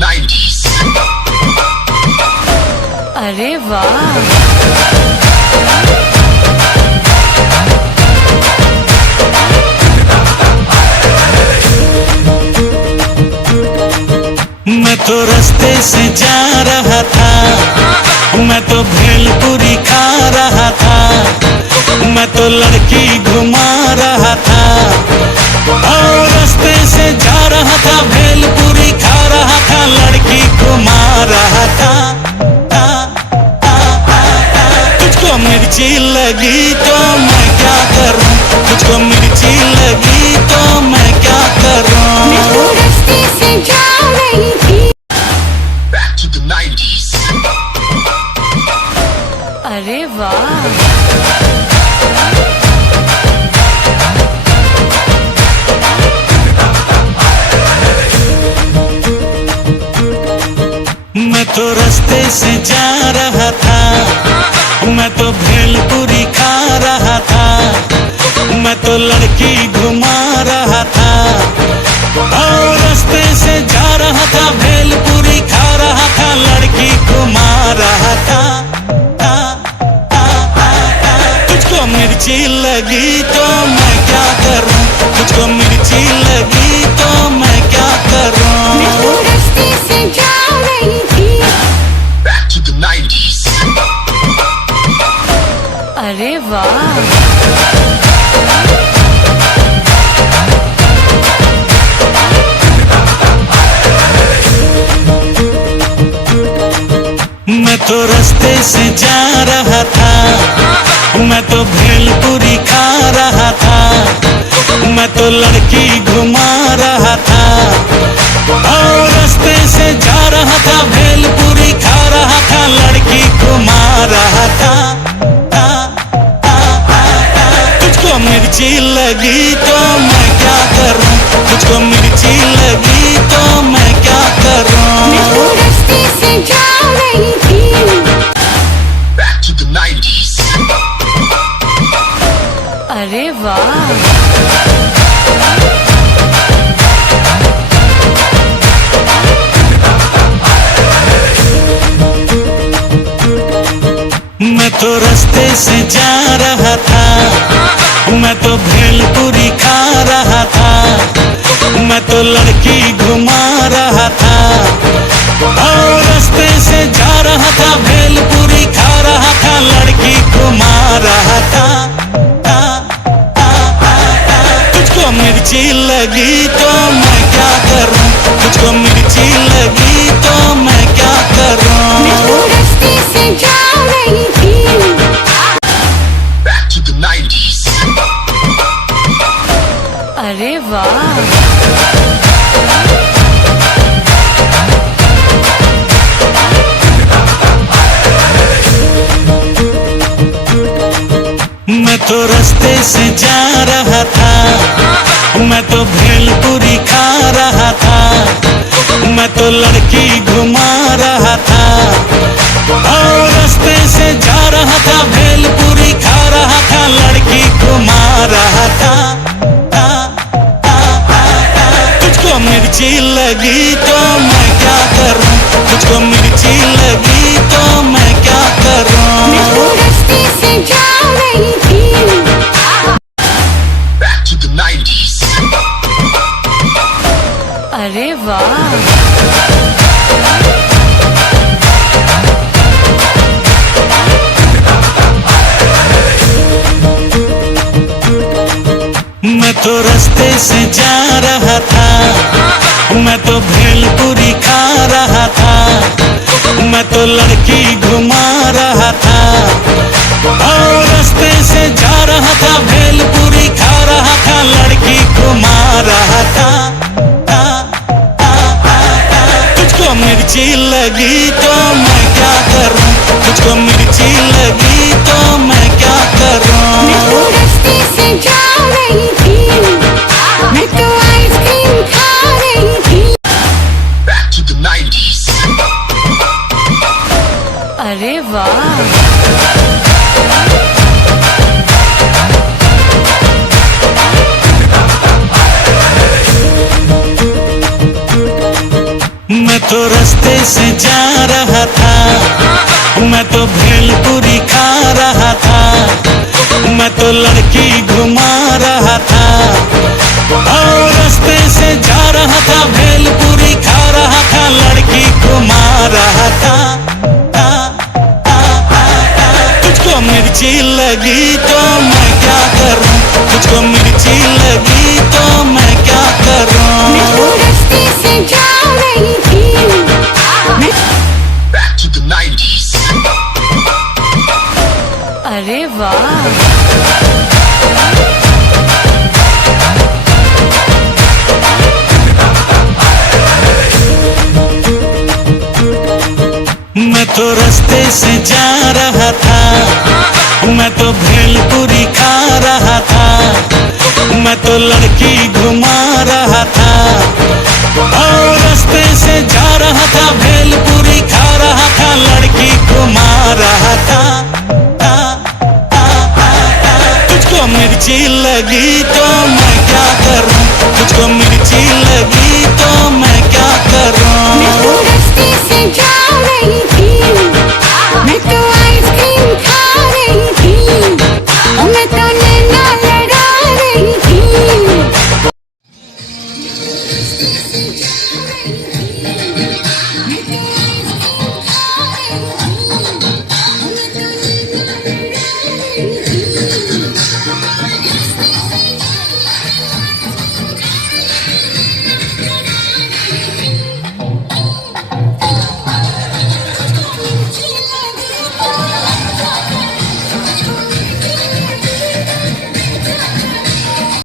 90s. अरे वाह। मैं तो रास्ते से जा रहा था, मैं तो भेलपुरी खा रहा था, मैं तो लड़की घुमा रहा था। और रास्ते से जा रहा था, भेलपुरी खा रहा था, लड़की घुमा रहा था। तुझको मिर्ची लगी तो मैं क्या करूं, तुझको मिर्ची लगी तो मैं क्या करूं। मैं तो रास्ते से जा रही थी। Back to the 90s. अरे वाह। मैं तो रास्ते से जा रहा था, मैं तो भेलपुरी खा रहा था, मैं तो लड़की घुमा रहा था। और रास्ते से जा रहा था, भेलपुरी खा रहा था, लड़की घुमा रहा था। तुझको मिर्ची लगी तो मैं क्या करूं, तुझको मिर्ची लगी तो मैं क्या करूं। मैं तो रास्ते से जा रही थी। Back to the 90s. अरे वाह। मैं तो रास्ते से जा रहा था, मैं तो भेलपुरी खा रहा था, मैं तो लड़की घुमा रहा था। और रास्ते से जा रहा था, भेलपुरी खा रहा था, लड़की घुमा रहा था। तुझको मिर्ची लगी तो मैं क्या करूं, तुझको मिर्ची लगी तो मैं क्या करूं। मैं तो रास्ते से जा रही थी। Back to the 90s. अरे वाह। मैं तो रास्ते से जा रहा था, मैं तो भेलपुरी खा रहा था, मैं तो लड़की घुमा रहा था। और रास्ते से जा रहा था, भेलपुरी खा रहा था, लड़की घुमा रहा था। तुझको मिर्ची लगी तो मैं क्या करूं, तुझको मिर्ची लगी तो मैं क्या करूं। मैं तो रास्ते से जा रही थी। Back to the 90s. अरे वाह। मैं तो रास्ते से जा रहा था, मैं तो भेलपुरी खा रहा था, मैं तो लड़की घुमा रहा था। और रास्ते से जा रहा था, भेलपुरी खा रहा था, लड़की घुमा रहा था। तुझको मिर्ची लगी तो मैं क्या करूं, तुझको मिर्ची लगी तो मैं क्या करूं। मैं तो रास्ते से जा रही थी। Back to the 90s. अरे वाह। मैं तो रास्ते से जा रहा था, मैं तो भेलपुरी खा रहा था, मैं तो लड़की घुमा रहा था। और रास्ते से जा रहा था, भेलपुरी खा रहा था, लड़की घुमा रहा था। तुझको मिर्ची लगी तो मैं क्या करूं, तुझको मिर्ची लगी तो मैं क्या करूं। मैं तो रास्ते से जा रही थी। मैं तो आइसक्रीम खा रही थी। Back to the 90s. अरे वाह। तो रास्ते से जा रहा था, मैं तो भेलपुरी खा रहा था, मैं तो लड़की घुमा रहा था। और रास्ते से जा रहा था, भेलपुरी खा रहा था, लड़की घुमा रहा था। तुझको मिर्ची लगी तो मैं क्या करूं, तुझको मिर्ची लगी तो मैं क्या करूं। मैं तो रास्ते से जा रही थी। Back to the 90s. अरे वाह, मैं तो रास्ते से जा रहा था, मैं तो भेलपुरी खा रहा था, मैं तो लड़की घुमा रहा था। और रास्ते से जा रहा था, भेलपुरी खा रहा था, लड़की घुमा रहा था। तुझको मिर्ची लगी तो मैं क्या करूं, तुझको मिर्ची लगी तो मैं